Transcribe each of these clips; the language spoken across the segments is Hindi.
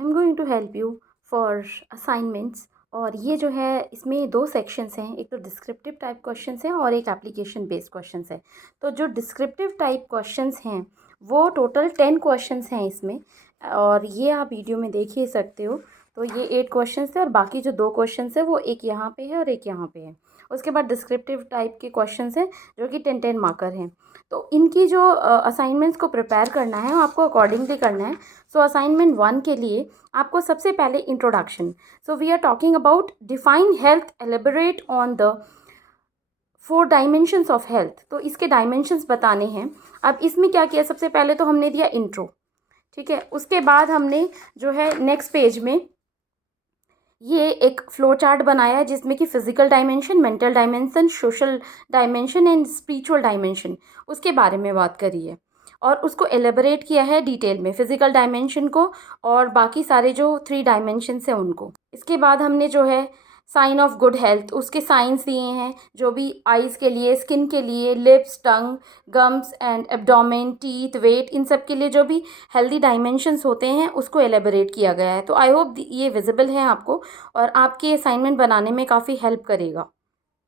I am going to help you for assignments. और ये जो है इसमें दो सेक्शंस हैं, एक तो डिस्क्रिप्टिव टाइप क्वेश्चंस हैं और एक एप्लीकेशन बेस्ड क्वेश्चंस है। तो जो डिस्क्रिप्टिव टाइप क्वेश्चंस हैं वो टोटल 10 क्वेश्चंस हैं इसमें, और ये आप वीडियो में देख ही सकते हो। तो ये 8 क्वेश्चंस थे और बाकी जो 2 क्वेश्चंस है वो एक यहाँ पे है और एक यहाँ पे है। उसके बाद डिस्क्रिप्टिव टाइप के क्वेश्चंस हैं जो कि 10-10 मार्कर हैं। तो इनकी जो असाइनमेंट्स को प्रिपेयर करना है वो आपको अकॉर्डिंगली करना है। सो असाइनमेंट 1 के लिए आपको सबसे पहले introduction. So we are talking about define health, elaborate on the 4 dimensions of health. तो इसके डायमेंशंस बताने हैं। अब इसमें क्या किया, सबसे पहले तो हमने दिया इंट्रो, ठीक है। उसके बाद हमने जो है नेक्स्ट पेज में ये एक फ्लो चार्ट बनाया है जिसमें कि physical dimension, mental dimension, social dimension and spiritual dimension उसके बारे में बात करी है और उसको एलेबोरेट किया है डिटेल में, फिजिकल डायमेंशन को और बाकी सारे जो 3 डायमेंशंस हैं उनको। इसके बाद हमने जो है साइन ऑफ गुड हेल्थ, उसके साइंस दिए हैं जो भी आइज़ के लिए, स्किन के लिए, lips, tongue, gums and abdomen, teeth, weight, इन सब के लिए जो भी हेल्दी डायमेंशंस होते हैं उसको एलेबोरेट किया गया है। तो आई होप ये विजिबल है आपको और आपके असाइनमेंट बनाने में काफ़ी हेल्प करेगा,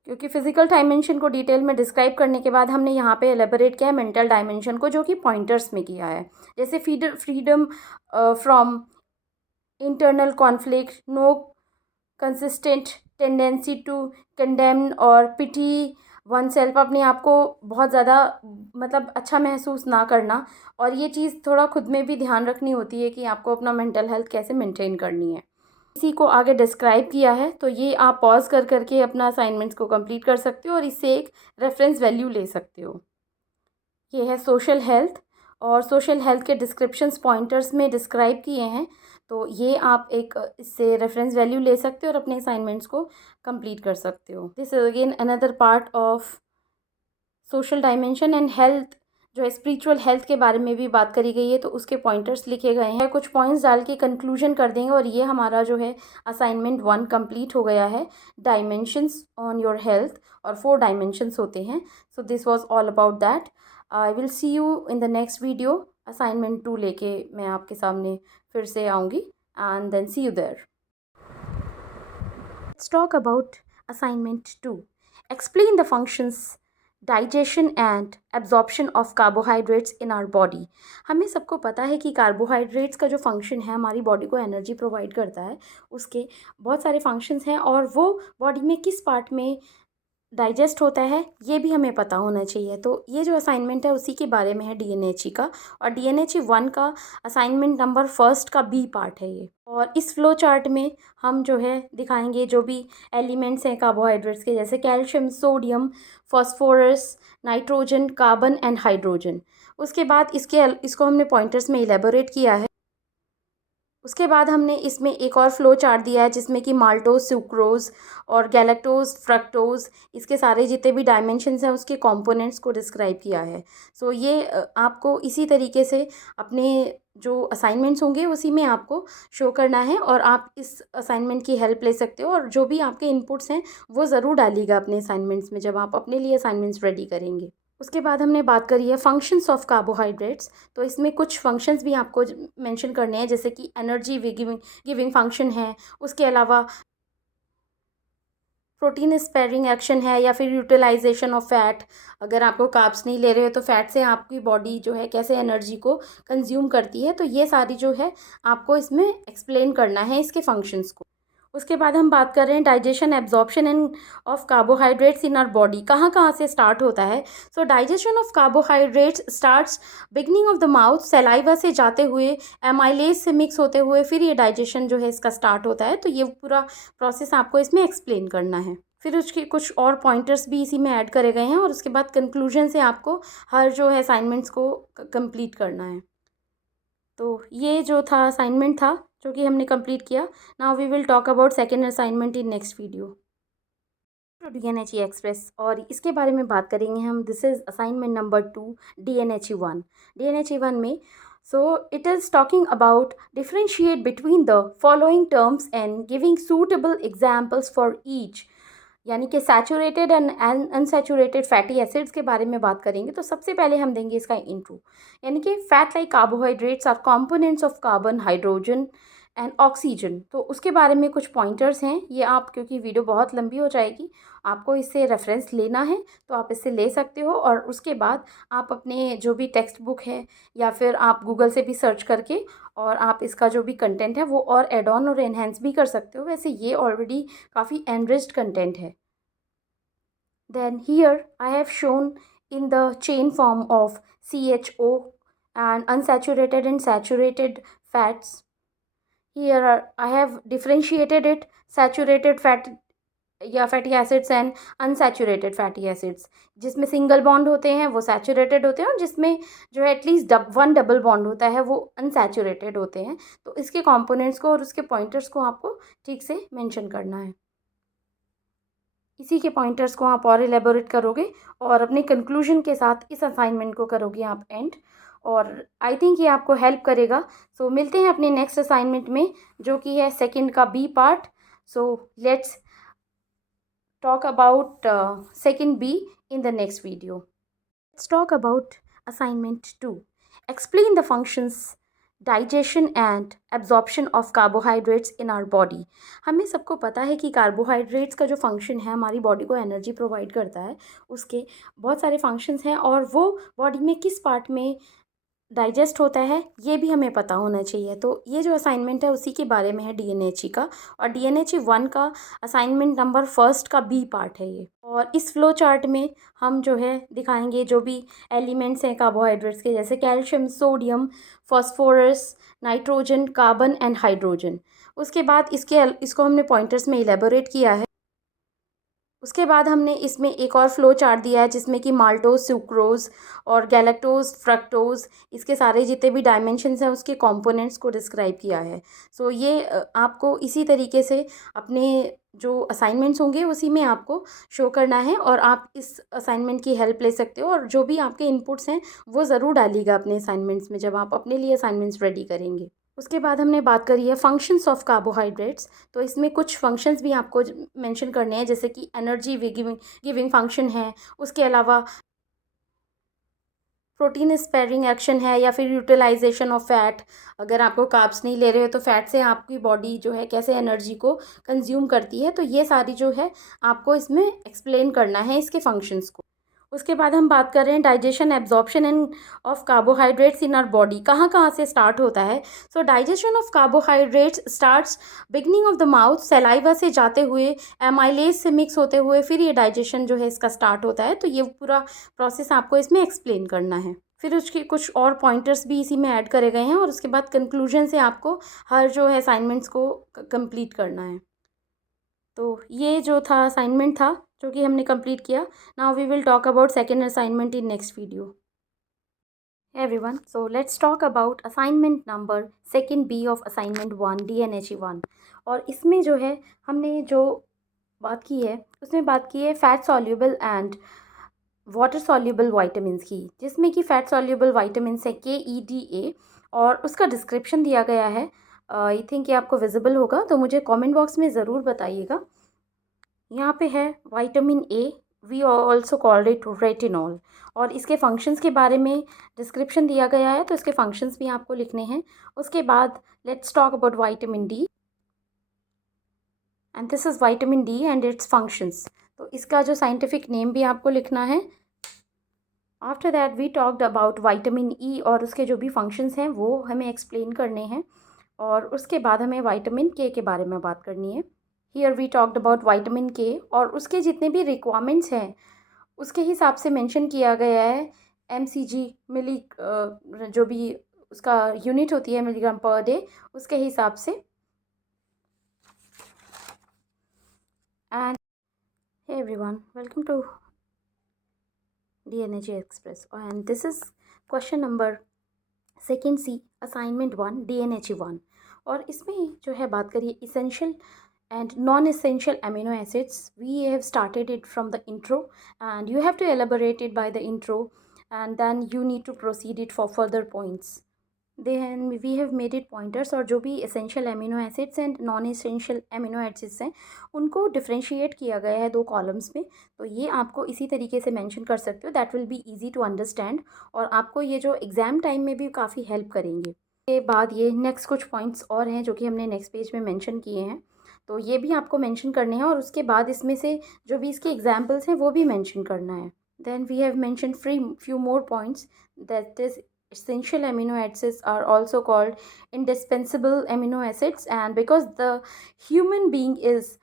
क्योंकि फिजिकल डायमेंशन को डिटेल में डिस्क्राइब करने के बाद हमने यहाँ पे एलेबोरेट किया है मेंटल डायमेंशन को, जो कि पॉइंटर्स में किया है, जैसे freedom from internal conflict, no consistent tendency to condemn और पिटी वन सेल्फ, अपने आप को बहुत ज़्यादा मतलब अच्छा महसूस ना करना। और ये चीज़ थोड़ा खुद में भी ध्यान रखनी होती है कि आपको अपना मेंटल हेल्थ कैसे मेंटेन करनी है। इसी को आगे डिस्क्राइब किया है, तो ये आप पॉज कर करके अपना असाइनमेंट्स को कंप्लीट कर सकते हो और इससे एक रेफरेंस वैल्यू ले सकते हो। ये है सोशल हेल्थ, और सोशल हेल्थ के डिस्क्रिप्शंस पॉइंटर्स में डिस्क्राइब किए हैं, तो ये आप एक इससे रेफरेंस वैल्यू ले सकते हो और अपने असाइनमेंट्स को कंप्लीट कर सकते हो। This is again another part of social dimension and health. जो है स्पिरिचुअल हेल्थ के बारे में भी बात करी गई है, तो उसके पॉइंटर्स लिखे गए हैं। कुछ पॉइंट्स डाल के कंक्लूजन कर देंगे और ये हमारा जो है असाइनमेंट 1 कंप्लीट हो गया है। डायमेंशंस ऑन योर हेल्थ, और 4 डायमेंशंस होते हैं। So this was all about that. I will see you in the next video. Assignment 2 लेके मैं आपके सामने फिर से आऊँगी, and then see you there. Let's talk about assignment 2। Explain the functions, digestion and absorption of carbohydrates in our body. हमें सबको पता है कि कार्बोहाइड्रेट्स का जो फंक्शन है, हमारी बॉडी को एनर्जी प्रोवाइड करता है, उसके बहुत सारे फंक्शंस हैं और वो बॉडी में किस पार्ट में डाइजेस्ट होता है ये भी हमें पता होना चाहिए। तो ये जो असाइनमेंट है उसी के बारे में है, डीएनएचई का, और डीएनएचई 1 का असाइनमेंट नंबर 1 का बी पार्ट है ये। और इस फ्लो चार्ट में हम जो है दिखाएंगे जो भी एलिमेंट्स हैं कार्बोहाइड्रेट्स के, जैसे calcium, sodium, phosphorus, nitrogen, carbon and hydrogen. उसके बाद इसको हमने पॉइंटर्स में इलेबोरेट किया है। उसके बाद हमने इसमें एक और फ्लो चार्ट दिया है जिसमें कि माल्टोज, सुक्रोज और गैलेक्टोज, फ्रक्टोज, इसके सारे जितने भी डायमेंशंस हैं उसके कंपोनेंट्स को डिस्क्राइब किया है। सो ये आपको इसी तरीके से अपने जो असाइनमेंट्स होंगे उसी में आपको शो करना है, और आप इस असाइनमेंट की हेल्प ले सकते हो, और जो भी आपके इनपुट्स हैं वो ज़रूर डालिएगा अपने असाइनमेंट्स में जब आप अपने लिए असाइनमेंट्स रेडी करेंगे। उसके बाद हमने बात करी है फंक्शंस ऑफ कार्बोहाइड्रेट्स। तो इसमें कुछ फंक्शंस भी आपको मेंशन करने हैं, जैसे कि एनर्जी गिविंग फंक्शन है, उसके अलावा प्रोटीन स्पेयरिंग एक्शन है, या फिर यूटिलाइजेशन ऑफ फैट। अगर आपको कार्ब्स नहीं ले रहे हो तो फैट से आपकी बॉडी जो है कैसे एनर्जी को कंज्यूम करती है, तो ये सारी जो है आपको इसमें एक्सप्लेन करना है इसके फंक्शंस को। उसके बाद हम बात कर रहे हैं digestion, absorption and of carbohydrates in our body, कहाँ कहाँ से स्टार्ट होता है। So digestion of carbohydrates starts beginning of the mouth, saliva से जाते हुए एमाइलेज से मिक्स होते हुए फिर ये डाइजेशन जो है इसका स्टार्ट होता है। तो ये पूरा प्रोसेस आपको इसमें एक्सप्लेन करना है। फिर उसके कुछ और पॉइंटर्स भी इसी में ऐड करे गए हैं, और उसके बाद कंक्लूजन से आपको हर जो है असाइनमेंट्स को कंप्लीट करना है। तो ये जो था असाइनमेंट था जो कि हमने कंप्लीट किया। Now we will talk about second assignment in next video. DNHE express, और इसके बारे में बात करेंगे हम। This is assignment number 2, DNHE 1। DNHE 1 में it is talking about differentiate between the following terms and giving suitable examples for each, यानी कि saturated and unsaturated fatty acids के बारे में बात करेंगे। तो सबसे पहले हम देंगे इसका इंट्रो, यानी कि fat like carbohydrates are components of carbon, hydrogen and oxygen. तो उसके बारे में कुछ पॉइंटर्स हैं, ये आप, क्योंकि वीडियो बहुत लंबी हो जाएगी, आपको इससे रेफरेंस लेना है तो आप इससे ले सकते हो। और उसके बाद आप अपने जो भी टेक्स्ट बुक है या फिर आप गूगल से भी सर्च करके और आप इसका जो भी कंटेंट है वो और एड ऑन और एनहेंस भी कर सकते हो। वैसे ये ऑलरेडी काफ़ी एनरिच्ड कंटेंट है। Then here I have shown in the chain form of CHO and unsaturated and saturated fats. I have differentiated it saturated fat या fatty acids and unsaturated fatty acids. जिसमें सिंगल बॉन्ड होते हैं वो सैचुरेटेड होते हैं और जिसमें जो है एटलीस्ट वन डबल बॉन्ड होता है वो अनसैचुरेटेड होते हैं। तो इसके कंपोनेंट्स को और उसके पॉइंटर्स को आपको ठीक से मेंशन करना है। इसी के पॉइंटर्स को आप और एलेबोरेट करोगे और अपने कंक्लूजन के साथ इस असाइनमेंट को करोगे आप एंड। और आई थिंक ये आपको हेल्प करेगा। सो मिलते हैं अपने नेक्स्ट असाइनमेंट में, जो कि है सेकंड का B part. So let's talk about second B in the next video. Let's talk about assignment 2. Explain the functions digestion and absorption of carbohydrates in our body. हमें सबको पता है कि कार्बोहाइड्रेट्स का जो फंक्शन है हमारी बॉडी को एनर्जी प्रोवाइड करता है, उसके बहुत सारे फंक्शंस हैं और वो बॉडी में किस पार्ट में डाइजेस्ट होता है ये भी हमें पता होना चाहिए। तो ये जो असाइनमेंट है उसी के बारे में है DNHE का, और DNHE 1 का असाइनमेंट नंबर फर्स्ट का बी पार्ट है ये। और इस फ्लो चार्ट में हम जो है दिखाएंगे जो भी एलिमेंट्स हैं कार्बोहाइड्रेट्स के, जैसे calcium, sodium, phosphorus, nitrogen, carbon and hydrogen. उसके बाद इसको हमने पॉइंटर्स में इलेबोरेट किया है। उसके बाद हमने इसमें एक और फ्लो चार्ट दिया है जिसमें कि माल्टोज, सुक्रोज और गैलेक्टोज, फ्रक्टोज, इसके सारे जितने भी डायमेंशंस हैं उसके कंपोनेंट्स को डिस्क्राइब किया है। सो ये आपको इसी तरीके से अपने जो असाइनमेंट्स होंगे उसी में आपको शो करना है और आप इस असाइनमेंट की हेल्प ले सकते हो। और जो भी आपके इनपुट्स हैं वो ज़रूर डालिएगा अपने असाइनमेंट्स में जब आप अपने लिए असाइनमेंट्स रेडी करेंगे। उसके बाद हमने बात करी है फंक्शंस ऑफ कार्बोहाइड्रेट्स। तो इसमें कुछ फंक्शंस भी आपको मेंशन करने हैं, जैसे कि एनर्जी गिविंग फंक्शन है, उसके अलावा प्रोटीन स्पेयरिंग एक्शन है, या फिर यूटिलाइजेशन ऑफ फैट। अगर आपको कार्ब्स नहीं ले रहे हो तो फैट से आपकी बॉडी जो है कैसे एनर्जी को कंज्यूम करती है, तो ये सारी जो है आपको इसमें एक्सप्लेन करना है इसके फंक्शंस को। उसके बाद हम बात कर रहे हैं digestion, absorption and of carbohydrates in our body, कहाँ कहाँ से स्टार्ट होता है। So digestion of carbohydrates starts beginning of the mouth, saliva से जाते हुए एमाइलेज से मिक्स होते हुए फिर ये डाइजेशन जो है इसका स्टार्ट होता है। तो ये पूरा प्रोसेस आपको इसमें एक्सप्लेन करना है। फिर उसके कुछ और पॉइंटर्स भी इसी में ऐड करे गए हैं और उसके बाद कंक्लूजन से आपको हर जो है असाइनमेंट्स को कंप्लीट करना है। तो ये जो था असाइनमेंट था जो कि हमने कंप्लीट किया। Now we will talk about second assignment in next video. Everyone, so let's talk about assignment number second B of assignment 1 DNHE 1। और इसमें जो है हमने जो बात की है उसमें बात की है fat soluble and water soluble vitamins की, जिसमें कि फैट सॉल्युबल वाइटामिन्स है KEDA और उसका डिस्क्रिप्शन दिया गया है। आई थिंक ये आपको विजिबल होगा, तो मुझे कमेंट बॉक्स में ज़रूर बताइएगा। यहाँ पे है vitamin A, we also called it retinol, और इसके फंक्शंस के बारे में डिस्क्रिप्शन दिया गया है, तो इसके फंक्शंस भी आपको लिखने हैं। उसके बाद let's talk about vitamin D, and this is vitamin D and its functions. तो इसका जो साइंटिफिक नेम भी आपको लिखना है। After that we talked about vitamin E और उसके जो भी फंक्शंस हैं वो हमें एक्सप्लेन करने हैं, और उसके बाद हमें विटामिन K के बारे में बात करनी है। Here we talked about vitamin K और उसके जितने भी रिक्वायरमेंट्स हैं उसके हिसाब से मेंशन किया गया है। MCG मिली जो भी उसका यूनिट होती है मिलीग्राम पर डे, उसके हिसाब से। And hey everyone, welcome to DNHE Express, and this is question number second C assignment 1 DNHE 1। और इसमें जो है बात करिए essential and non-essential amino acids. We have started it from the intro and you have to elaborate it by the intro, and then you need to proceed it for further points. Then we have made it pointers, और जो भी essential amino acids and non-essential amino acids हैं उनको differentiate किया गया है 2 कॉलम्स में। तो ये आपको इसी तरीके से मेंशन कर सकते हो, that will be easy to understand, और आपको ये जो एग्ज़ाम टाइम में भी काफ़ी हेल्प करेंगे। के बाद ये नेक्स्ट कुछ पॉइंट्स और हैं जो कि हमने नेक्स्ट पेज में मेंशन किए हैं, तो ये भी आपको मेंशन करने हैं और उसके बाद इसमें से जो भी इसके एग्जांपल्स हैं वो भी मेंशन करना है. Then we have mention few more points, that is essential amino acids are also called indispensable amino acids, and because the human being is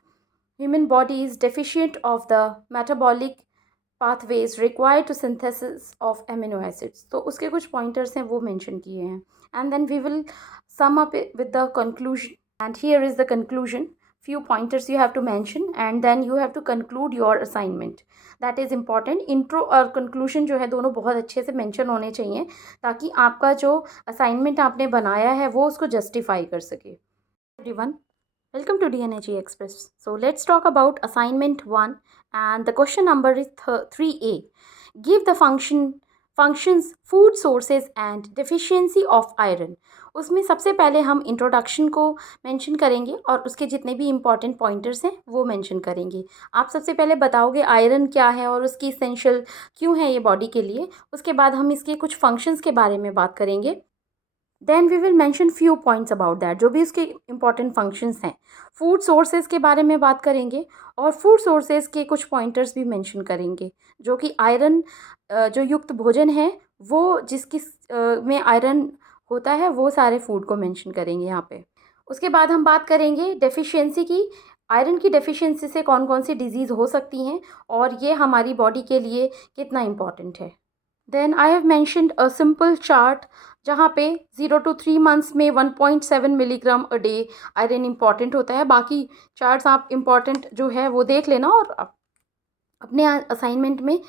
human body is deficient of the metabolic pathways required to synthesis of amino acids. तो उसके कुछ pointers हैं वो mention किए हैं. And then we will sum up it with the conclusion. And here is the conclusion. Few pointers you have to mention and then you have to conclude your assignment. That is important. Intro और conclusion जो है दोनों बहुत अच्छे से mention होने चाहिए ताकि आपका जो assignment आपने बनाया है वो उसको justify कर सके. Everyone, welcome to DNAG Express. So let's talk about assignment 1 and the question number is 3A. Give the functions, food sources and deficiency of iron. उसमें सबसे पहले हम इंट्रोडक्शन को मेंशन करेंगे और उसके जितने भी इम्पॉर्टेंट पॉइंटर्स हैं वो मेंशन करेंगे. आप सबसे पहले बताओगे आयरन क्या है और उसकी इसेंशियल क्यों है ये बॉडी के लिए. उसके बाद हम इसके कुछ फंक्शंस के बारे में बात करेंगे. Then we will mention few points about that, जो भी उसके इंपॉर्टेंट फंक्शंस हैं. फूड सोर्सेज के बारे में बात करेंगे और फूड सोर्सेज के कुछ पॉइंटर्स भी मेंशन करेंगे जो कि आयरन जो युक्त भोजन है वो जिसकी में आयरन होता है वो सारे फूड को मेंशन करेंगे यहाँ पे. उसके बाद हम बात करेंगे डेफिशिएंसी की. आयरन की डेफिशिएंसी से कौन कौन सी डिजीज़ हो सकती हैं और ये हमारी बॉडी के लिए कितना इम्पॉर्टेंट है. Then I have mentioned a simple chart जहाँ पे 0 to 3 मंथ्स में 1.7 milligram a day iron important होता है. बाकी चार्ट्स आप इम्पॉर्टेंट जो है वो देख लेना और अपने असाइनमेंट में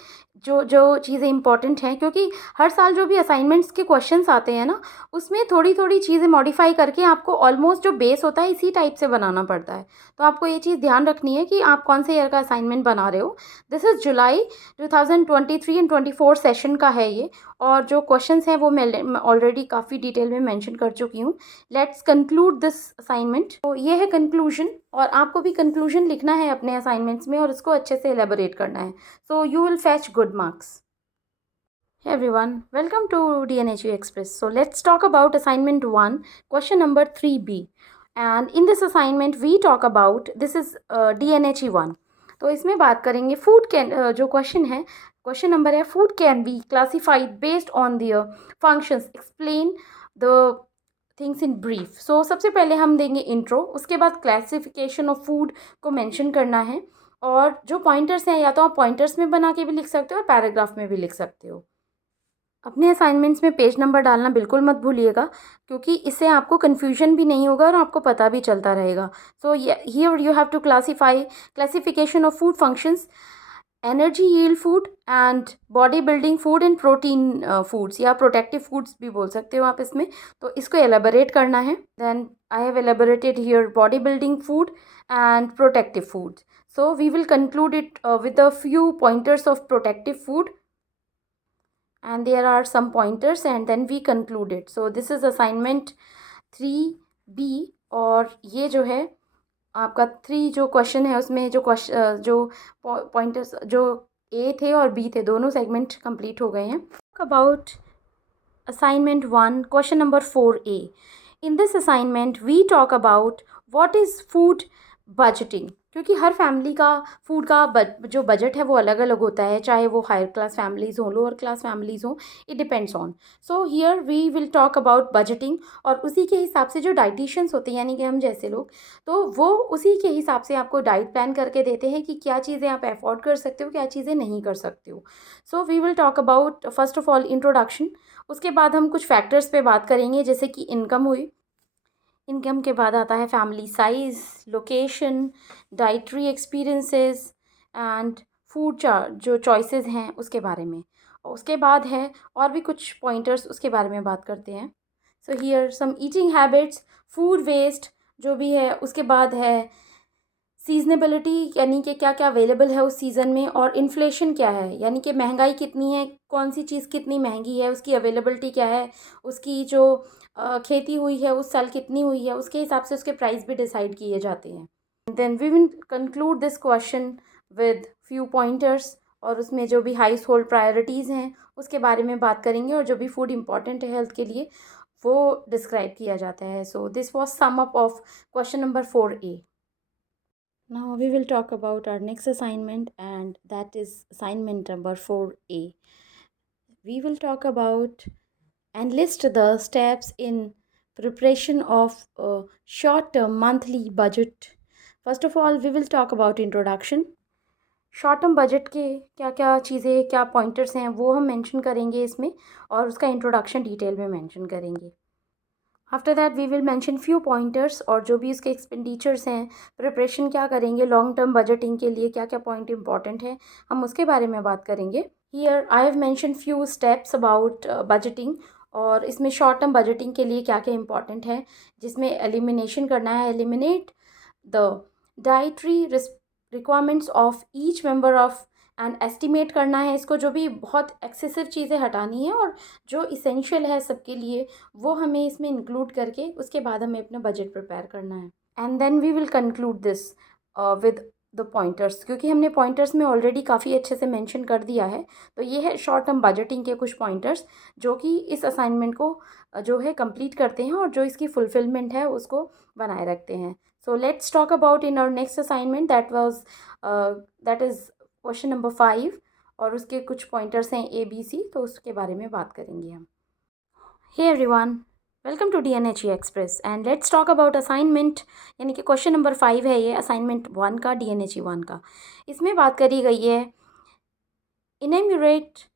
जो जो चीज़ें इंपॉर्टेंट हैं, क्योंकि हर साल जो भी असाइनमेंट्स के क्वेश्चंस आते हैं ना उसमें थोड़ी थोड़ी चीज़ें मॉडिफाई करके आपको ऑलमोस्ट जो बेस होता है इसी टाइप से बनाना पड़ता है. तो आपको ये चीज़ ध्यान रखनी है कि आप कौन से ईयर का असाइनमेंट बना रहे हो. This is July 2023 and 24 session का है ये और जो क्वेश्चंस हैं वो मैं ऑलरेडी काफ़ी डिटेल में मेंशन कर चुकी हूँ. Let's conclude this assignment. तो ये है कंक्लूजन और आपको भी कंक्लूजन लिखना है अपने असाइनमेंट्स में और उसको अच्छे से एलेबोरेट करना है. So you will fetch good marks. Hey everyone, welcome to DNAG Express. So let's talk about assignment 1, question number 3B. And in this assignment we talk about, this is DNAG 1. तो इसमें बात करेंगे फूड कैन जो क्वेश्चन है, क्वेश्चन नंबर है food can be classified based on their functions, explain the things in brief. So सबसे पहले हम देंगे इंट्रो, उसके बाद क्लासिफिकेशन ऑफ फूड को मेंशन करना है और जो पॉइंटर्स हैं या तो आप पॉइंटर्स में बना के भी लिख सकते हो और पैराग्राफ में भी लिख सकते हो. अपने असाइनमेंट्स में पेज नंबर डालना बिल्कुल मत भूलिएगा क्योंकि इससे आपको कन्फ्यूजन भी नहीं होगा और आपको पता भी चलता रहेगा. So here you have two classification of food functions, energy yield food and body building food and protein foods या प्रोटेक्टिव फूड्स भी बोल सकते हो आप इसमें. तो इसको एलेबोरेट करना है. Then I have elaborated here body building food and protective food. So we will conclude it with a few pointers of protective food and there are some pointers and then we conclude it. So this is assignment 3B और ये जो है आपका 3 जो क्वेश्चन है उसमें जो पॉइंटर्स जो A थे और B थे दोनों सेगमेंट कंप्लीट हो गए हैं. About assignment 1, question number 4A. In this assignment we talk about what is food budgeting. क्योंकि हर फैमिली का फूड का जो बजट है वो अलग अलग होता है, चाहे वो हायर क्लास फैमिलीज़ हों लोअर क्लास फैमिलीज़ हों, it depends on. So here we will talk about budgeting और उसी के हिसाब से जो डाइटिशियंस होते हैं यानी कि हम जैसे लोग, तो वो उसी के हिसाब से आपको डाइट प्लान करके देते हैं कि क्या चीज़ें आप अफोर्ड कर सकते हो क्या चीज़ें नहीं कर सकते हो. So we will talk about first of all introduction. उसके बाद हम कुछ फैक्टर्स पे बात करेंगे जैसे कि इनकम हुई, इनकम के बाद आता है family size, location, dietary experiences and food जो चॉइसेस हैं उसके बारे में. उसके बाद है और भी कुछ पॉइंटर्स उसके बारे में बात करते हैं. So here some eating habits, food waste जो भी है, उसके बाद है सीजनेबिलिटी यानी कि क्या क्या अवेलेबल है उस सीज़न में, और इन्फ्लेशन क्या है यानी कि महंगाई कितनी है, कौन सी चीज़ कितनी महंगी है, उसकी अवेलेबिलिटी क्या है, उसकी जो खेती हुई है उस साल कितनी हुई है, उसके हिसाब से उसके प्राइस भी डिसाइड किए जाते हैं. Then we will conclude this question with few pointers और उसमें जो भी हाउस होल्ड प्रायोरिटीज़ हैं उसके बारे में बात करेंगे और जो भी फूड इम्पॉर्टेंट है हेल्थ के लिए वो डिस्क्राइब किया जाता है. So this was sum up of question number 4A. Now we will talk about our next assignment, and that is assignment number 4A. We will talk about and list the steps in preparation of a short-term monthly budget. First of all, we will talk about introduction. Short term budget के क्या क्या चीज़ें, क्या पॉइंटर्स हैं, वो हम मेंशन करेंगे इसमें, और उसका इंट्रोडक्शन डिटेल में मेंशन करेंगे. After that we will mention few pointers, और जो भी उसके एक्सपेंडिचर्स हैं, प्रिपरेशन क्या करेंगे लॉन्ग टर्म बजटिंग के लिए, क्या क्या पॉइंट इंपॉर्टेंट है, हम उसके बारे में बात करेंगे. Here I have mention few steps about budgeting, और इसमें शॉर्ट टर्म बजटिंग के लिए क्या क्या इंपॉर्टेंट है, जिसमें एलिमिनेशन करना है, eliminate the dietary requirements of each member of, and estimate करना है इसको, जो भी बहुत एक्सेसिव चीज़ें हटानी है और जो इसेंशियल है सबके लिए वो हमें इसमें इंक्लूड करके उसके बाद हमें अपना बजट प्रिपेयर करना है. And then we will conclude this with the pointers, क्योंकि हमने पॉइंटर्स में ऑलरेडी काफ़ी अच्छे से मेंशन कर दिया है. तो ये है शॉर्ट टर्म बजटिंग के कुछ पॉइंटर्स जो कि इस असाइनमेंट को जो है कंप्लीट करते हैं और जो इसकी फुलफिलमेंट है उसको बनाए रखते हैं. So let's talk about in our next assignment, that is question number 5, और उसके कुछ पॉइंटर्स हैं ABC, तो उसके बारे में बात करेंगे हम. Hey everyone, welcome to DNHE express, and let's talk about assignment, यानी कि क्वेश्चन नंबर 5 है ये, असाइनमेंट 1 का, DNHE 1 का. इसमें बात करी गई है enumerate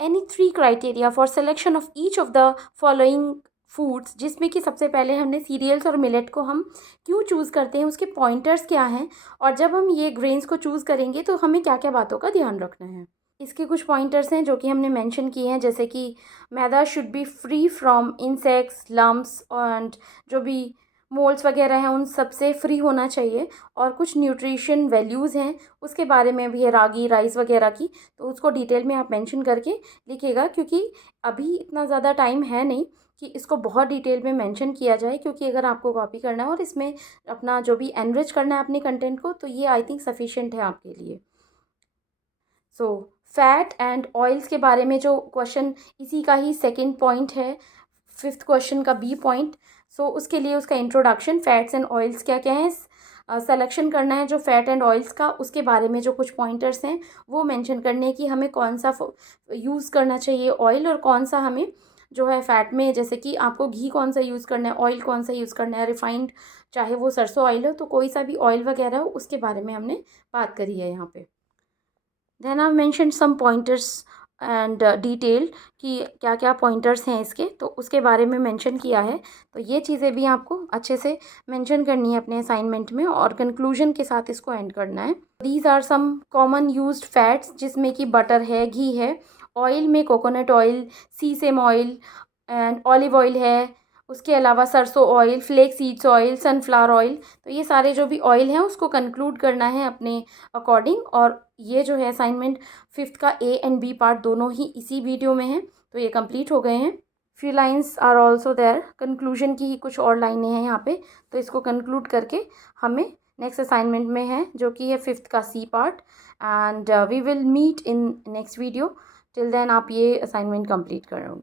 any 3 criteria for selection of each of the following foods, जिसमें कि सबसे पहले हमने सीरियल्स और मिलेट को हम क्यों चूज़ करते हैं, उसके पॉइंटर्स क्या हैं, और जब हम ये ग्रेन्स को चूज़ करेंगे तो हमें क्या क्या बातों का ध्यान रखना है. इसके कुछ पॉइंटर्स हैं जो कि हमने मेंशन किए हैं, जैसे कि maida should be free from insects, lumps, and जो भी मोल्ड्स वगैरह हैं उन सब से फ्री होना चाहिए. और कुछ न्यूट्रिशन वैल्यूज़ हैं उसके बारे में भी है, रागी, राइस वगैरह की, तो उसको डिटेल में आप मेंशन करके लिखिएगा, क्योंकि अभी इतना ज़्यादा टाइम है नहीं कि इसको बहुत डिटेल में मेंशन किया जाए, क्योंकि अगर आपको कॉपी करना है और इसमें अपना जो भी एनरिच करना है अपने कंटेंट को, तो ये आई थिंक सफिशिएंट है आपके लिए. सो फैट एंड ऑयल्स के बारे में जो क्वेश्चन, इसी का ही सेकंड पॉइंट है, 5th क्वेश्चन का B पॉइंट. सो उसके लिए उसका इंट्रोडक्शन, फैट्स एंड ऑयल्स क्या क्या है, सेलेक्शन करना है जो फैट एंड ऑयल्स का, उसके बारे में जो कुछ पॉइंटर्स हैं वो मेंशन करने कि हमें कौन सा यूज़ करना चाहिए ऑयल, और कौन सा हमें जो है फैट में, जैसे कि आपको घी कौन सा यूज़ करना है, ऑयल कौन सा यूज़ करना है, रिफाइंड, चाहे वो सरसों ऑयल हो, तो कोई सा भी ऑयल वगैरह हो, उसके बारे में हमने बात करी है यहाँ पे. Then I mention some pointers and detail कि क्या क्या पॉइंटर्स हैं इसके, तो उसके बारे में मेंशन किया है. तो ये चीज़ें भी आपको अच्छे से मेंशन करनी है अपने असाइनमेंट में, और कंक्लूजन के साथ इसको एंड करना है. These are some common used fats, जिसमें कि बटर है, घी है, ऑयल में coconut oil, sesame oil and olive oil है, उसके अलावा सरसों oil, flax seeds oil, sunflower oil. तो ये सारे जो भी ऑयल हैं उसको कंक्लूड करना है अपने अकॉर्डिंग. और ये जो है असाइनमेंट 5th का A एंड B पार्ट दोनों ही इसी वीडियो में है, तो ये कंप्लीट हो गए हैं. Few lines are also there, conclusion की ही कुछ और लाइनें हैं यहाँ पे, तो इसको कंक्लूड करके हमें नेक्स्ट असाइनमेंट में है, जो कि है 5th का C part. And we will meet in next video. Till then आप ये असाइनमेंट कंप्लीट करो.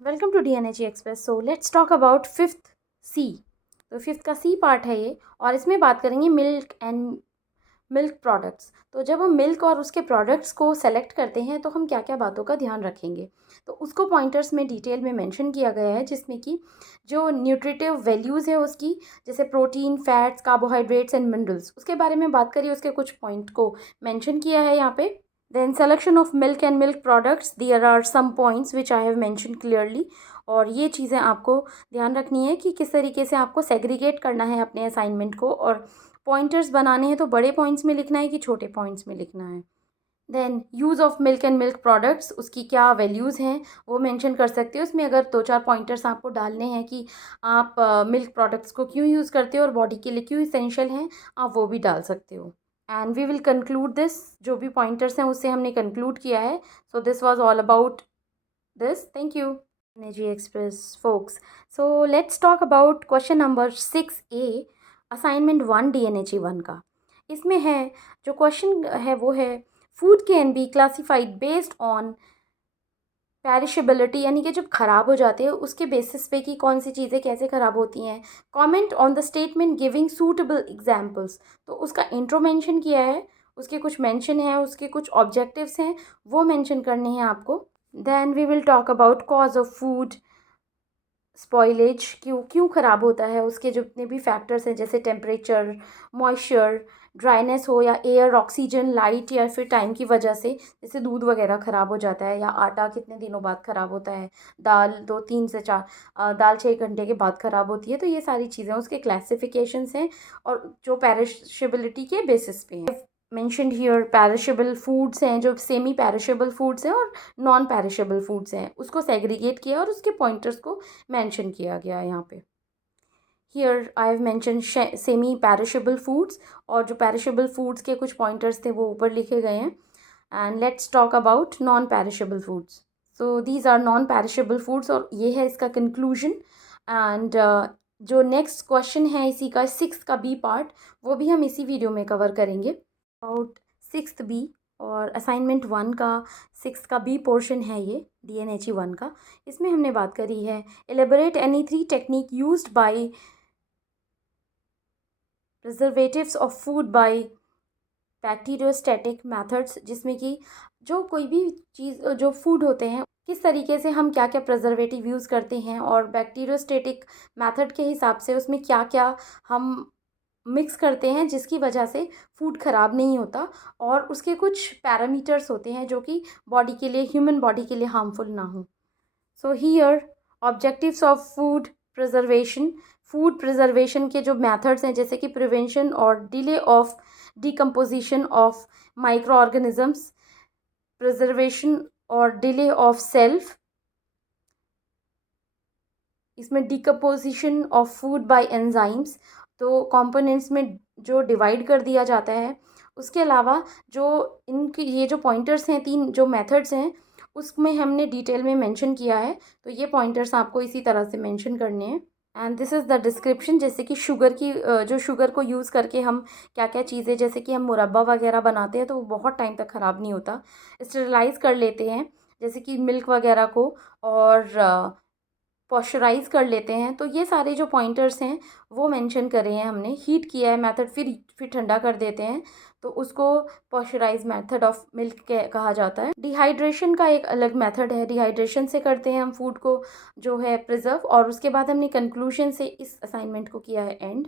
Welcome to DNHE express. So let's talk about 5th C. तो 5th का C पार्ट है ये, और इसमें बात करेंगे मिल्क प्रोडक्ट्स. तो जब हम मिल्क और उसके प्रोडक्ट्स को सेलेक्ट करते हैं तो हम क्या क्या बातों का ध्यान रखेंगे, तो उसको पॉइंटर्स में डिटेल में मेंशन किया गया है, जिसमें कि जो न्यूट्रिटिव वैल्यूज़ है उसकी, जैसे protein, fats, carbohydrates and minerals, उसके बारे में बात करिए, उसके कुछ पॉइंट को मेंशन किया है यहाँ पे. Then selection of milk and milk products, there are some points which I have mentioned clearly. और ये चीज़ें आपको ध्यान रखनी है कि किस तरीके से आपको सेग्रीगेट करना है अपने असाइनमेंट को, और पॉइंटर्स बनाने हैं तो बड़े पॉइंट्स में लिखना है कि छोटे पॉइंट्स में लिखना है. Then use of milk and milk products, उसकी क्या वैल्यूज़ हैं वो मेंशन कर सकते हो. उसमें अगर 2-4 पॉइंटर्स आपको डालने हैं कि आप मिल्क प्रोडक्ट्स को क्यों यूज़ करते हो और बॉडी के लिए क्यों इसेंशियल हैं, आप वो भी डाल सकते हो. And we will conclude this, जो भी पॉइंटर्स हैं उससे हमने कंक्लूड किया है. So this was all about this. Thank you DNHE express folks. So let's talk about question number 6A, assignment 1 DNHE 1 का. इसमें है जो क्वेश्चन है वो है, food can be classified based on perishability यानी कि जब ख़राब हो जाते हैं उसके बेसिस पे कि कौन सी चीज़ें कैसे ख़राब होती हैं। Comment on the statement giving suitable examples, तो उसका इंट्रो मेंशन किया है, उसके कुछ मेंशन है, उसके कुछ ऑब्जेक्टिव्स हैं, वो मेंशन करने हैं आपको। Then we will talk about cause of food spoilage, क्यों क्यों ख़राब होता है, उसके जितने भी फैक्टर्स हैं जैसे टेम्परेचर, मॉइस्चर, ड्राइनेस हो या एयर, ऑक्सीजन, लाइट या फिर टाइम की वजह से, जैसे दूध वगैरह ख़राब हो जाता है या आटा कितने दिनों बाद ख़राब होता है, दाल 2 3 से 4 दाल 6 घंटे के बाद ख़राब होती है। तो ये सारी चीज़ें उसके क्लासिफिकेशंस हैं और जो पेरिशेबिलिटी के बेसिस पे हैं। मेंशनड हियर पेरिशेबल फूड्स हैं, जो सेमी पेरिशेबल फूड्स हैं और नॉन पेरिशेबल फूड्स हैं, उसको सेग्रीगेट किया और उसके पॉइंटर्स को मेंशन किया गया है यहाँ पे। Here I have mention semi perishable foods, और जो पेरिशेबल फूड्स के कुछ पॉइंटर्स थे वो ऊपर लिखे गए हैं। And let's talk about non perishable foods. So these are non perishable foods, और ये है इसका कंक्लूजन। एंड जो नेक्स्ट क्वेश्चन है इसी का 6th का बी पार्ट, वो भी हम इसी वीडियो में कवर करेंगे। अबाउट 6th बी और असाइनमेंट 1 का 6th का बी पोर्शन है ये DNHE 1 का। इसमें हमने बात करी है elaborate any 3 technique used by preservatives of food by bacteriostatic methods, जिसमें कि जो कोई भी चीज़ जो फूड होते हैं किस तरीके से हम क्या क्या प्रिजर्वेटिव यूज़ करते हैं, और बैक्टीरियोस्टैटिक मेथड के हिसाब से उसमें क्या क्या हम मिक्स करते हैं जिसकी वजह से फूड ख़राब नहीं होता, और उसके कुछ पैरामीटर्स होते हैं जो कि बॉडी के लिए, ह्यूमन बॉडी के लिए हार्मफुल ना हो। So here objectives of food preservation के जो मेथड्स हैं जैसे कि प्रिवेंशन और delay of decomposition of micro organisms, preservation और डिले ऑफ सेल्फ, इसमें decomposition of food by enzymes, तो कंपोनेंट्स में जो डिवाइड कर दिया जाता है। उसके अलावा जो इनकी ये जो पॉइंटर्स हैं 3 जो मेथड्स हैं उसमें हमने डिटेल में मेंशन किया है, तो ये पॉइंटर्स आपको इसी तरह से मेंशन करने हैं। And this is the description, जैसे कि शुगर की जो शुगर को यूज़ करके हम क्या क्या चीज़ें, जैसे कि हम मुरब्बा वगैरह बनाते हैं तो वो बहुत टाइम तक ख़राब नहीं होता, स्टेरलाइज कर लेते हैं जैसे कि मिल्क वगैरह को, और पॉस्चराइज़ कर लेते हैं। तो ये सारे जो पॉइंटर्स हैं वो मेंशन करे हैं हमने। हीट किया है मेथड, फिर ठंडा कर देते हैं, तो उसको पॉस्चराइज मेथड ऑफ मिल्क कहा जाता है। डिहाइड्रेशन का एक अलग मेथड है, डिहाइड्रेशन से करते हैं हम फूड को जो है प्रिजर्व। और उसके बाद हमने कंक्लूजन से इस असाइनमेंट को किया है end.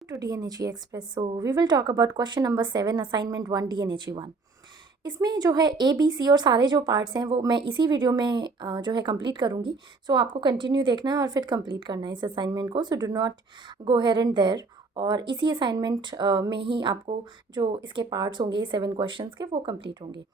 To DNHE express, so we will talk about question number 7 assignment 1 DNHE 1। इसमें जो है ABC और सारे जो पार्ट्स हैं वो मैं इसी वीडियो में जो है कंप्लीट करूँगी। सो आपको कंटिन्यू देखना है और फिर कंप्लीट करना है इस असाइनमेंट को। So do not go here and there, और इसी असाइनमेंट में ही आपको जो इसके पार्ट्स होंगे 7 क्वेश्चंस के वो कंप्लीट होंगे।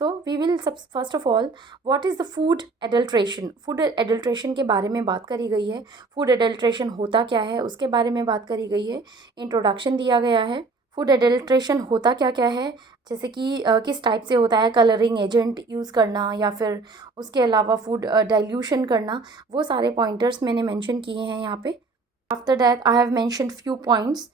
So we will first of all, what is the food adulteration. Food adulteration के बारे में बात करी गई है। फूड एडल्ट्रेशन होता क्या है उसके बारे में बात करी गई है। इंट्रोडक्शन दिया गया है। फूड एडल्ट्रेशन होता क्या क्या है, जैसे कि किस टाइप से होता है, कलरिंग एजेंट यूज़ करना या फिर उसके अलावा फूड डाइल्यूशन करना, वो सारे पॉइंटर्स मैंने मेंशन किए हैं यहाँ पे। After that I have mentioned few points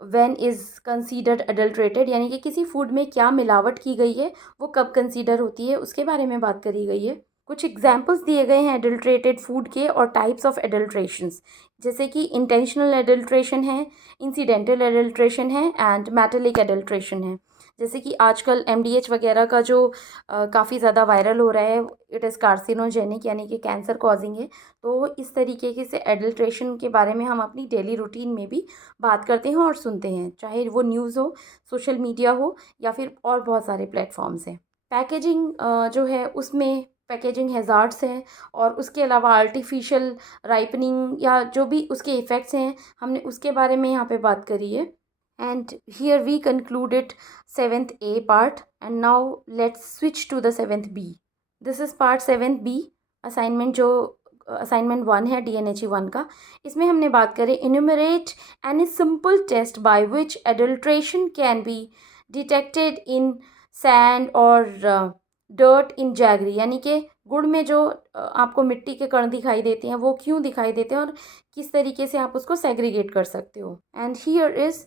when is considered adulterated, यानी कि किसी फूड में क्या मिलावट की गई है वो कब कंसीडर होती है उसके बारे में बात करी गई है। कुछ एग्जाम्पल्स दिए गए हैं एडल्ट्रेटेड फूड के और टाइप्स ऑफ एडल्ट्रेशंस, जैसे कि इंटेंशनल एडल्ट्रेशन है, इंसिडेंटल एडल्ट्रेशन है एंड मेटालिक एडल्ट्रेशन है। जैसे कि आजकल MDH वगैरह का जो काफ़ी ज़्यादा वायरल हो रहा है, इट इज़ कार्सिनोजेनिक यानी कि कैंसर कॉजिंग है। तो इस तरीके से एडल्ट्रेशन के बारे में हम अपनी डेली रूटीन में भी बात करते हैं और सुनते हैं, चाहे वो न्यूज़ हो, सोशल मीडिया हो या फिर और बहुत सारे प्लेटफॉर्म्स हैं। पैकेजिंग जो है उसमें पैकेजिंग हैज़ार्ड्स हैं, और उसके अलावा आर्टिफिशियल राइपनिंग या जो भी उसके इफ़ेक्ट्स हैं हमने उसके बारे में यहाँ पे बात करी है। And here we concluded 7th A part, and now let's switch to the 7th B। This is part 7th B assignment, जो असाइनमेंट 1 है DNHE 1 का। इसमें हमने बात करें enumerate any simple test by which adulteration can be detected in sand और डर्ट इन जैगरी, यानी कि गुड़ में जो आपको मिट्टी के कण दिखाई देते हैं वो क्यों दिखाई देते हैं और किस तरीके से आप उसको सेग्रीगेट कर सकते हो। And here is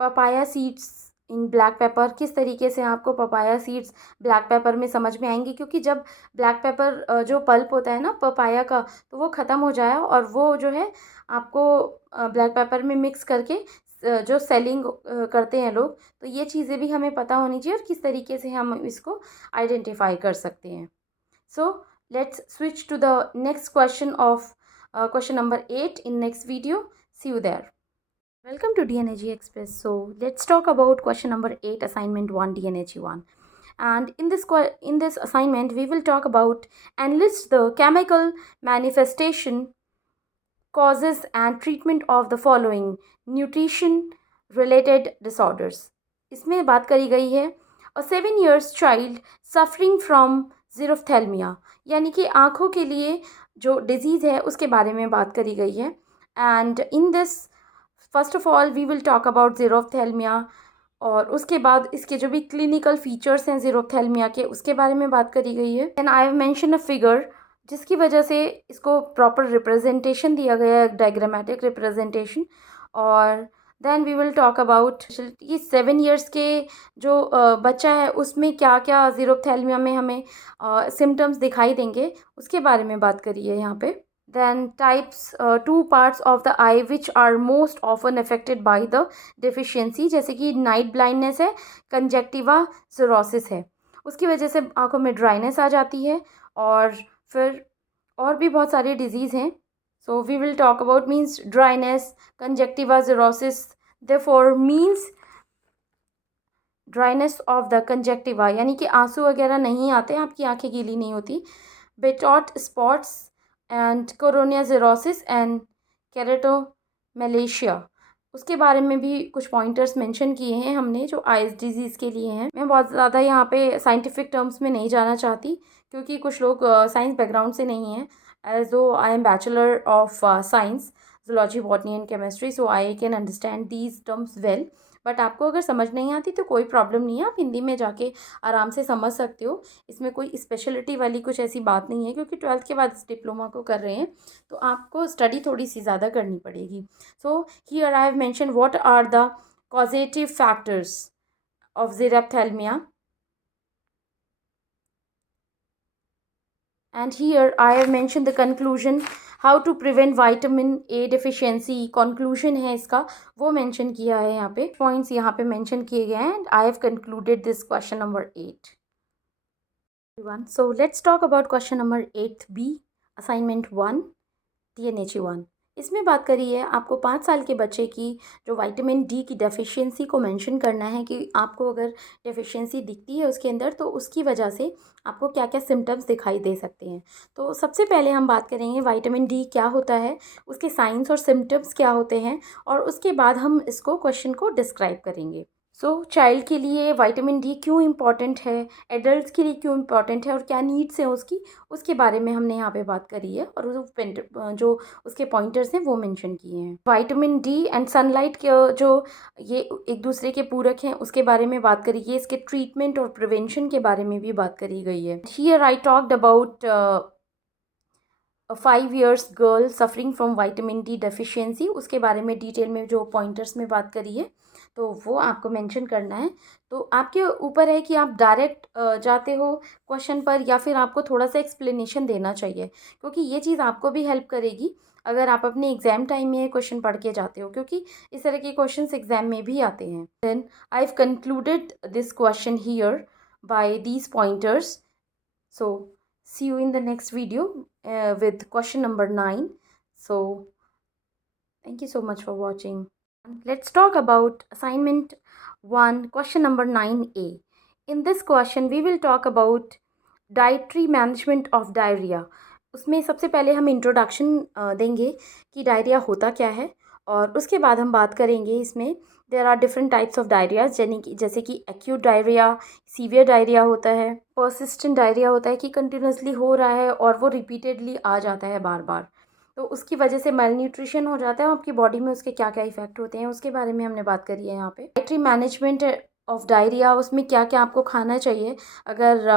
papaya seeds in black pepper, किस तरीके से आपको पपाया सीड्स ब्लैक पेपर में समझ में आएंगी, क्योंकि जब ब्लैक पेपर जो पल्प होता है ना पपाया का, तो वो ख़त्म हो जाए और वो जो है आपको ब्लैक पेपर में मिक्स करके जो सेलिंग करते हैं लोग, तो ये चीज़ें भी हमें पता होनी चाहिए और किस तरीके से हम इसको आइडेंटिफाई कर सकते हैं. So let's switch to the next question of question number 8 in next video. See you there. Welcome to DNAG Express. So let's talk about question number 8, assignment 1, DNAG 1. And in this assignment we will talk about and list the chemical manifestation, causes and treatment of the following nutrition related disorders. इसमें बात करी गई है a 7 years child suffering from xerophthalmia, यानी कि आँखों के लिए जो डिजीज़ है उसके बारे में बात करी गई है. And in this first of all we will talk about xerophthalmia, और उसके बाद इसके जो भी क्लिनिकल फीचर्स हैं xerophthalmia के उसके बारे में बात करी गई है. And I have mention a figure जिसकी वजह से इसको प्रॉपर रिप्रेजेंटेशन दिया गया है, डायग्रामेटिक रिप्रेजेंटेशन. और then we will talk about ये 7 ईयर्स के जो बच्चा है उसमें क्या क्या xerophthalmia में हमें सिम्टम्स दिखाई देंगे उसके बारे में बात करी है यहाँ पे. Then types, 2 parts of the eye which are most often affected by the deficiency, जैसे कि नाइट ब्लाइंडनेस है, कंजक्टिवा सिरोसिस है, उसकी वजह से आंखों में ड्राइनेस आ जाती है. और फिर और भी बहुत सारे डिजीज़ हैं. So we will talk about means dryness, conjunctiva xerosis, therefore means dryness of the conjunctiva, यानी कि आंसू वगैरह नहीं आते, आपकी आंखें गीली नहीं होती. बेटॉट स्पॉट्स एंड कोरोनिया सिरोसिस एंड केरेटोमेलेशिया, उसके बारे में भी कुछ पॉइंटर्स मेंशन किए हैं हमने जो आइज डिजीज़ के लिए हैं. मैं बहुत ज़्यादा यहाँ पे साइंटिफिक टर्म्स में नहीं जाना चाहती क्योंकि कुछ लोग साइंस बैकग्राउंड से नहीं हैं. एज दो I am bachelor of science, zoology, botany and chemistry, so I can understand these terms well. But आपको अगर समझ नहीं आती तो कोई प्रॉब्लम नहीं है, आप हिंदी में जाके आराम से समझ सकते हो. इसमें कोई स्पेशलिटी वाली कुछ ऐसी बात नहीं है क्योंकि 12th के बाद इस डिप्लोमा को कर रहे हैं तो आपको स्टडी थोड़ी सी ज़्यादा करनी पड़ेगी. So here I have mention what are the causative factors of xerophthalmia. And here I have mentioned the conclusion, how to prevent vitamin A deficiency. conclusion है इसका, वो mention किया है यहाँ पे, points यहाँ पे mention किए गए हैं. and I have concluded this question number 8. everyone, so let's talk about question number 8B, assignment 1, DNAG 1. इसमें बात करी है आपको 5 साल के बच्चे की जो विटामिन डी की डेफिशिएंसी को मेंशन करना है कि आपको अगर डेफिशिएंसी दिखती है उसके अंदर तो उसकी वजह से आपको क्या क्या सिम्टम्स दिखाई दे सकते हैं. तो सबसे पहले हम बात करेंगे विटामिन डी क्या होता है, उसके साइंस और सिम्टम्स क्या होते हैं, और उसके बाद हम इसको क्वेश्चन को डिस्क्राइब करेंगे. सो चाइल्ड के लिए विटामिन डी क्यों इम्पॉर्टेंट है, एडल्ट्स के लिए क्यों इम्पॉर्टेंट है और क्या नीड्स हैं उसकी, उसके बारे में हमने यहाँ पे बात करी है और जो उसके पॉइंटर्स हैं वो मेंशन किए हैं. विटामिन डी एंड सनलाइट के जो ये एक दूसरे के पूरक हैं उसके बारे में बात करी है. इसके ट्रीटमेंट और प्रिवेंशन के बारे में भी बात करी गई है. Here I talked about a 5 years girl suffering from vitamin D deficiency, उसके बारे में डिटेल में जो पॉइंटर्स में बात करी है तो वो आपको मेंशन करना है. तो आपके ऊपर है कि आप डायरेक्ट जाते हो क्वेश्चन पर या फिर आपको थोड़ा सा एक्सप्लेनेशन देना चाहिए, क्योंकि ये चीज़ आपको भी हेल्प करेगी अगर आप अपने एग्ज़ाम टाइम में क्वेश्चन पढ़ के जाते हो, क्योंकि इस तरह के क्वेश्चंस एग्ज़ाम में भी आते हैं. Then I have concluded this question here by these pointers. So see you in the next video with question number 9. So thank you so much for watching. Let's talk about assignment 1, question number 9A. In this question we will talk about dietary management of diarrhea. उसमें सबसे पहले हम इंट्रोडक्शन देंगे कि डायरिया होता क्या है, और उसके बाद हम बात करेंगे इसमें there are different types of diarrhoeas, जैसे कि एक्यूट डायरिया, सीवियर डायरिया होता है, परसिस्टेंट डायरिया होता है कि कंटिन्यूसली हो रहा है और वो रिपीटेडली आ जाता है बार बार, तो उसकी वजह से मेल न्यूट्रिशन हो जाता है. आपकी बॉडी में उसके क्या क्या इफेक्ट होते हैं उसके बारे में हमने बात करी है यहाँ पे. डाइटरी मैनेजमेंट ऑफ डायरिया, उसमें क्या क्या आपको खाना चाहिए अगर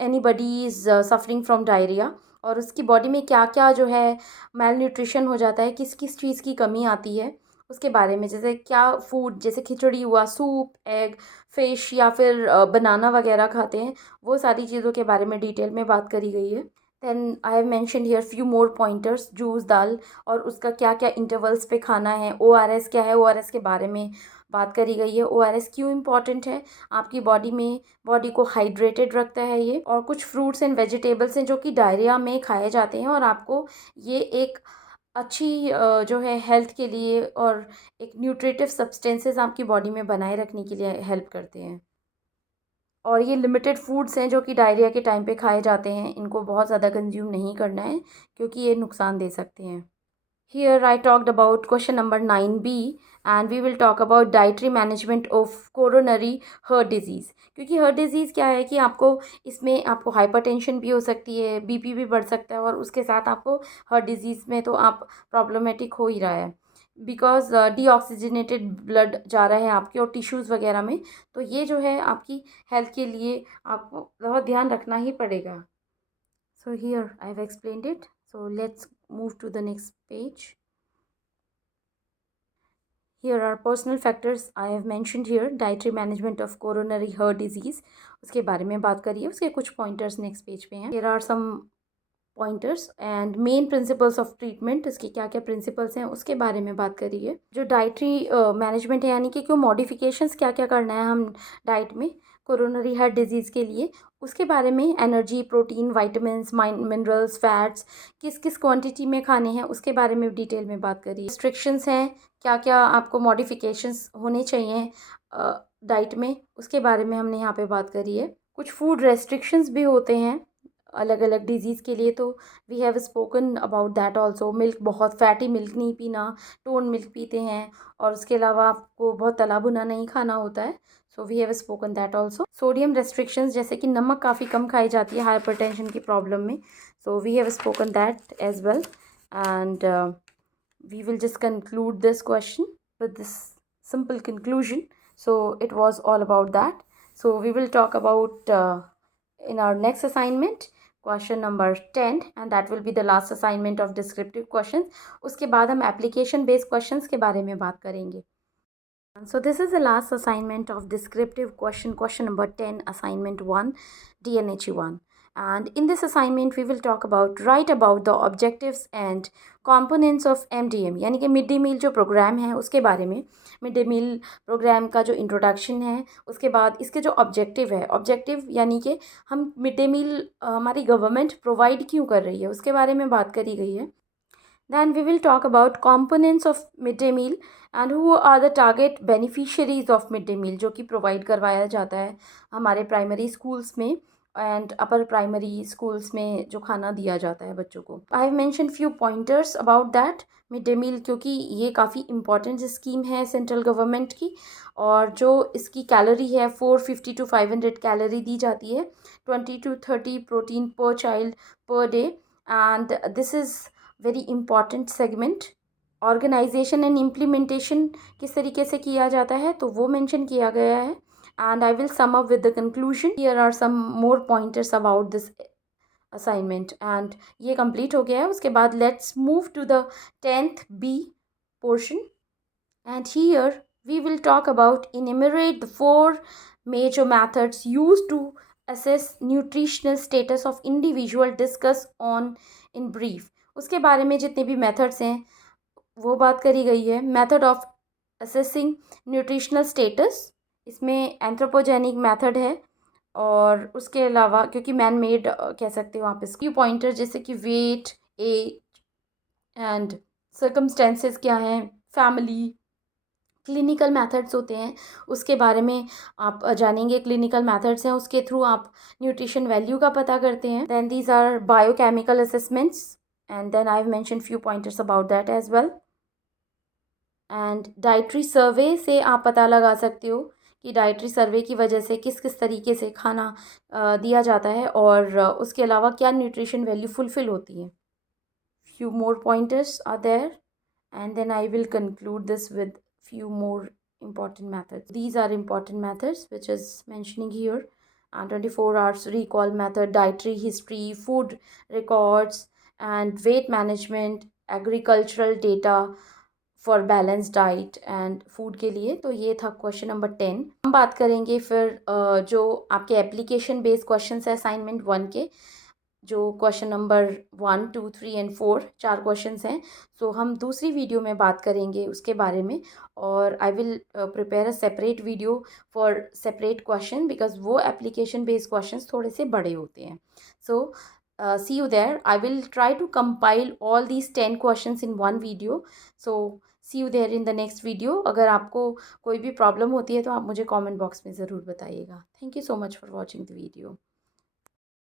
anybody is suffering from diarrhoea, और उसकी बॉडी में क्या क्या जो है मेल न्यूट्रिशन हो जाता है, किस किस चीज़ की कमी आती है, उसके बारे में, जैसे क्या फूड, जैसे खिचड़ी हुआ, सूप, एग, फिश या फिर बनाना वगैरह खाते हैं, वो सारी चीज़ों के बारे में डिटेल में बात करी गई है। Then I have mention here few more pointers, juice, दाल और उसका क्या क्या इंटरवल्स पे खाना है। ORS क्या है, ORS के बारे में बात करी गई है। ORS क्यों इम्पॉर्टेंट है, आपकी बॉडी को हाइड्रेटेड रखता है ये। और कुछ फ्रूट्स एंड वेजिटेबल्स हैं जो कि डायरिया में खाए जाते हैं और आपको ये एक अच्छी जो है हेल्थ के लिए और एक न्यूट्रिटिव सब्सटेंसेस आपकी बॉडी में बनाए रखने के लिए हेल्प करते हैं। और ये लिमिटेड फूड्स हैं जो कि डायरिया के टाइम पे खाए जाते हैं, इनको बहुत ज़्यादा कंज्यूम नहीं करना है क्योंकि ये नुकसान दे सकते हैं। Here I talked about question number 9B and we will talk about dietary management of coronary heart disease। क्योंकि heart disease क्या है कि आपको इसमें आपको हाइपरटेंशन भी हो सकती है, BP भी बढ़ सकता है और उसके साथ आपको heart disease में तो आप प्रॉब्लमेटिक हो ही रहा है बिकॉज डीऑक्सीजनेटेड ब्लड जा रहा है आपके और टिश्यूज़ वगैरह में। तो ये जो है आपकी हेल्थ के लिए आपको बहुत ध्यान रखना ही पड़ेगा। So here I have explained it. So let's move to the next page. Here are personal factors I have mentioned here. Dietary management of coronary heart disease, उसके बारे में बात करिए, उसके कुछ पॉइंटर्स नेक्स्ट पेज पे हैं। Here are some pointers and main principles of treatment, इसके क्या क्या प्रिंसिपल्स हैं उसके बारे में बात करिए। जो डाइटरी मैनेजमेंट है यानी कि क्यों मॉडिफिकेशंस क्या क्या करना है हम डाइट में कोरोनरी हार्ट डिजीज़ के लिए, उसके बारे में। Energy, protein, vitamins, minerals, fats किस किस क्वांटिटी में खाने हैं उसके बारे में डिटेल में बात करिए। रिस्ट्रिक्शंस हैं, क्या क्या आपको मॉडिफिकेशंस होने चाहिए डाइट में, उसके बारे में हमने यहाँ पे बात करी है। कुछ फूड रेस्ट्रिक्शंस भी होते हैं अलग अलग डिजीज़ के लिए, तो we have spoken about that also. Milk, बहुत फैटी मिल्क नहीं पीना, टोन मिल्क पीते हैं और उसके अलावा आपको बहुत तला भुना नहीं खाना होता है, so we have spoken that also. Sodium restrictions, जैसे कि नमक काफ़ी कम खाई जाती है हाइपरटेंशन की प्रॉब्लम में, so we have spoken that as well. And we will just conclude this question with this simple conclusion. So it was all about that. So we will talk about in our next assignment question number 10 and that will be the last assignment of descriptive questions. उसके बाद हम application based questions के बारे में बात करेंगे. So this is the last assignment of descriptive question number 10, assignment 1, DNHE 1. And in this assignment we will talk about write about the objectives and components of MDM, यानी कि मिड डे मील जो प्रोग्राम है उसके बारे में। मिड डे मील प्रोग्राम का जो इंट्रोडक्शन है, उसके बाद इसके जो ऑब्जेक्टिव है, ऑब्जेक्टिव यानी कि हम मिड डे मील हमारी गवर्नमेंट प्रोवाइड क्यों कर रही है उसके बारे में बात करी गई है। Then we will talk about components of midday meal and who are the target beneficiaries of midday meal जो कि प्रोवाइड करवाया जाता है हमारे प्राइमरी स्कूल्स में एंड अपर प्राइमरी स्कूल्स में जो खाना दिया जाता है बच्चों को। I have mention few pointers about that mid day meal, क्योंकि ये काफ़ी इंपॉर्टेंट स्कीम है सेंट्रल गवर्नमेंट की और जो इसकी कैलोरी है 450 to 500 कैलोरी दी जाती है, 20 to 30 protein per child per day and this is very important segment. Organisation and implementation किस तरीके से किया जाता है तो वो मेंशन किया गया है and I will sum up with the conclusion. Here are some more pointers about this assignment and ये कंप्लीट हो गया है। उसके बाद let's move to the 10th B portion and here we will talk about enumerate the 4 major methods used to assess nutritional status of individual, discuss on in brief। उसके बारे में जितने भी मेथड्स हैं वो बात करी गई है। Method of assessing nutritional status, इसमें एंथ्रोपोजेनिक मेथड है और उसके अलावा क्योंकि मैन मेड कह सकते हो आप इसकी पॉइंटर, जैसे कि वेट, एज एंड सर्कमस्टेंसेस क्या हैं, फैमिली। क्लिनिकल मेथड्स होते हैं उसके बारे में आप जानेंगे। क्लिनिकल मेथड्स हैं उसके थ्रू आप न्यूट्रिशन वैल्यू का पता करते हैं। Then these are biochemical assessments and then I have mention few pointers about that as well. And dietary survey से आप पता लगा सकते हो कि डाइटरी सर्वे की वजह से किस किस तरीके से खाना दिया जाता है और उसके अलावा क्या न्यूट्रिशन वैल्यू फुलफिल होती है। Few more pointers are there and then I will conclude this with few more important methods. These are important methods which is mentioning here. 24 hours recall method, dietary history, food records and weight management, agricultural data, for balance diet and food के लिए। तो ये था क्वेश्चन नंबर 10। हम बात करेंगे फिर जो आपके एप्लीकेशन बेस्ड क्वेश्चन है असाइनमेंट 1 के, जो क्वेश्चन नंबर 1, 2, 3 एंड 4 4 क्वेश्चंस हैं। सो हम दूसरी वीडियो में बात करेंगे उसके बारे में, और I will prepare a separate video for separate question, because वो एप्लीकेशन बेस्ड क्वेश्चंस थोड़े से बड़े होते हैं। सो see you there. I will try to compile all these 10 questions in one video. So see you there in the next video. अगर आपको कोई भी प्रॉब्लम होती है तो आप मुझे कमेंट बॉक्स में ज़रूर बताइएगा। Thank you so much for watching the video.